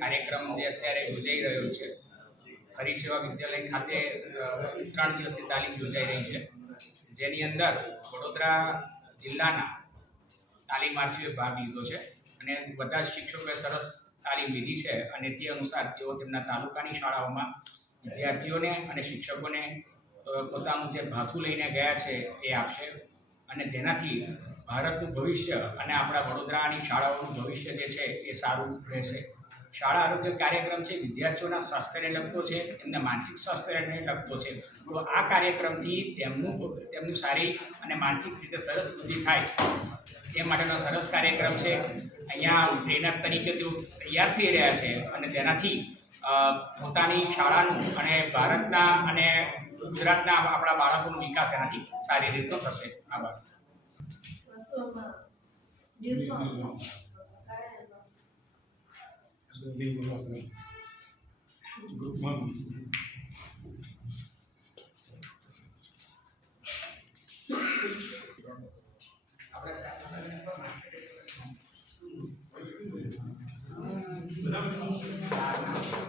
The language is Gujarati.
કાર્યક્રમ જે અત્યારે યોજાઈ રહ્યો છે હરી સેવા વિદ્યાલય ખાતે ત્રણ દિવસની તાલીમ યોજાઈ રહી છે. જેની અંદર વડોદરા જિલ્લાના તાલીમાર્થીઓએ ભાગ લીધો છે અને બધા જ શિક્ષકોએ સરસ તાલીમ લીધી છે અને તે અનુસાર તેઓ તેમના તાલુકાની શાળાઓમાં વિદ્યાર્થીઓને અને શિક્ષકોને પોતાનું જે ભાથું લઈને ગયા છે તે આપશે અને જેનાથી ભારતનું ભવિષ્ય અને આપણા વડોદરાની શાળાઓનું ભવિષ્ય જે છે એ સારું રહેશે. શાળા આરોગ્ય કાર્યક્રમ છે, વિદ્યાર્થીઓના સ્વાસ્થ્યને લગતો છે, એમના માનસિક સ્વાસ્થ્યને લગતો છે. તો આ કાર્યક્રમથી તેમનું તેમનું સારી અને માનસિક રીતે સરસ વૃદ્ધિ થાય. એ માટેનો સરસ કાર્યક્રમ છે. અહીંયા ટ્રેનર તરીકે તેઓ તૈયાર થઈ રહ્યા છે અને તેનાથી પોતાની શાળાનું અને ભારતના અને ગુજરાતના આપણા બાળકોનો વિકાસ એનાથી સારી રીતનો થશે. આભાર. Thank જીવનમાં 嗯，嗯。